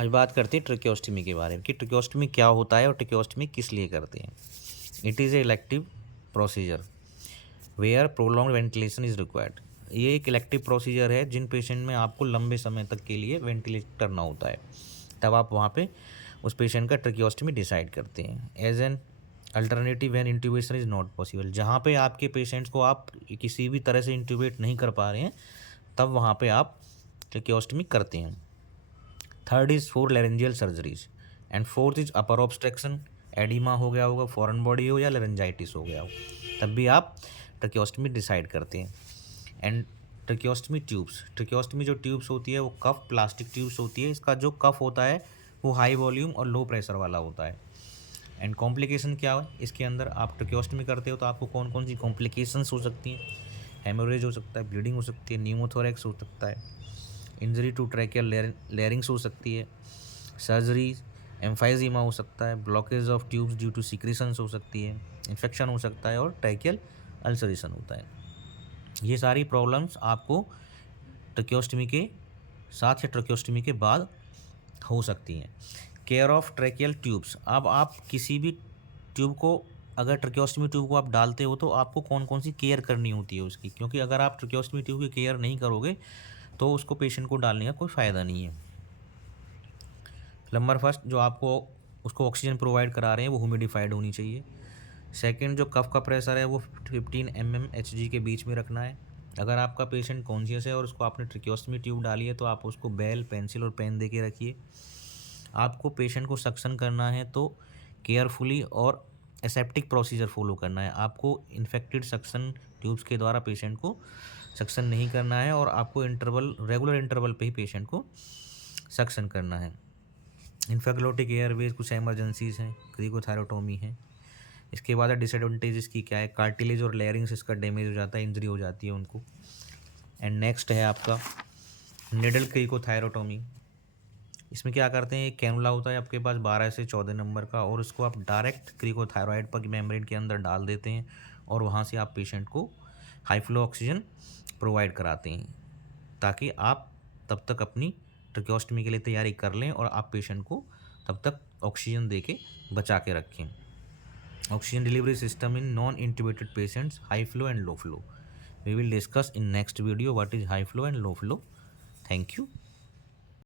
आज बात करते हैं ट्रेकियोस्टमी के बारे में कि ट्रेकियोस्टमी क्या होता है और ट्रेकियोस्टमी किस लिए करते हैं। It is a elective procedure where prolong ventilation is required. ये एक इलेक्टिव प्रोसीजर है जिन पेशेंट में आपको लंबे समय तक के लिए वेंटिलेट करना होता है, तब आप वहाँ पे उस पेशेंट का ट्रेकियोस्टमी डिसाइड करते हैं। As an alternative when intubation is not possible, जहाँ पे आपके पेशेंट्स को आप किसी भी तरह से इंट्यूबेट नहीं कर पा रहे हैं, तब वहाँ पे आप ट्रेकियोस्टमी करते हैं। Third is for laryngeal surgeries and fourth is upper obstruction, oedema हो गया होगा, फॉरेन बॉडी हो या लेरेंजाइटिस हो गया हो, तब भी आप ट्रेकियोस्टमी डिसाइड करते हैं। एंड ट्रेकियोस्टमी जो ट्यूब्स होती है वो कफ प्लास्टिक ट्यूब्स होती है। इसका जो कफ होता है वो हाई वॉल्यूम और लो प्रेशर वाला होता है। एंड कॉम्प्लिकेशन क्या है इसके अंदर, आप ट्रेकियोस्टमी करते हो तो आपको कौन कौन सी कॉम्प्लिकेशंस हो सकती हैं। हेमोरेज हो सकता है, ब्लीडिंग हो सकती है, न्यूमोथोरेक्स हो सकता है, इंजरी टू ट्रैकियल लेरिंग्स हो सकती है, सर्जरी, एम्फाइजीमा हो सकता है, blockage of tubes due to secretions हो सकती है, इन्फेक्शन हो सकता है और ट्रैकियल अल्सरेशन होता है। ये सारी प्रॉब्लम्स आपको ट्रेकियोस्टमी के साथ या ट्रेकियोस्टमी के बाद हो सकती हैं। केयर ऑफ ट्रैकियल ट्यूब्स, अब आप किसी भी ट्यूब को, अगर ट्रेकियोस्टमी ट्यूब को आप डालते हो तो आपको कौन कौन सी केयर करनी होती है उसकी, क्योंकि अगर आप ट्रेकियोस्टमी ट्यूब की केयर नहीं करोगे तो उसको पेशेंट को डालने का कोई फ़ायदा नहीं है। नंबर फर्स्ट, जो आपको उसको ऑक्सीजन प्रोवाइड करा रहे हैं वो ह्यूमिडिफाइड होनी चाहिए। सेकंड, जो कफ का प्रेशर है वो 15 mmHg के बीच में रखना है। अगर आपका पेशेंट कॉन्शियस है और उसको आपने ट्रेकियोस्टमी ट्यूब डाली है तो आप उसको बेल, पेंसिल और पेन दे के रखिए। आपको पेशेंट को सक्शन करना है तो केयरफुली और एसेप्टिक प्रोसीजर फॉलो करना है। आपको इन्फेक्टेड सक्शन ट्यूब्स के द्वारा पेशेंट को सक्शन नहीं करना है और आपको रेगुलर इंटरवल पे ही पेशेंट को सक्शन करना है। इन्फेक्लोटिक एयरवेज कुछ एमरजेंसीज हैं, क्रिकोथायरोटोमी है। इसके बाद डिसएडवांटेज इसकी क्या है, कार्टिलेज और लेयरिंग्स इसका डैमेज हो जाता है, इंजरी हो जाती है उनको। एंड नेक्स्ट है आपका निडल क्रिकोथायरोटोमी। इसमें क्या करते हैं, एक कैनुला होता है आपके पास 12 से 14 नंबर का, और उसको आप डायरेक्ट क्रिकोथायरॉयड पर मेम्ब्रेन के अंदर डाल देते हैं और वहाँ से आप पेशेंट को हाई फ्लो ऑक्सीजन प्रोवाइड कराते हैं, ताकि आप तब तक अपनी ट्रेकियोस्टमी के लिए तैयारी कर लें और आप पेशेंट को तब तक ऑक्सीजन दे के बचा के रखें। Oxygen delivery system in non intubated patients, high flow and low flow. We will discuss in next video what is high flow and low flow. Thank you.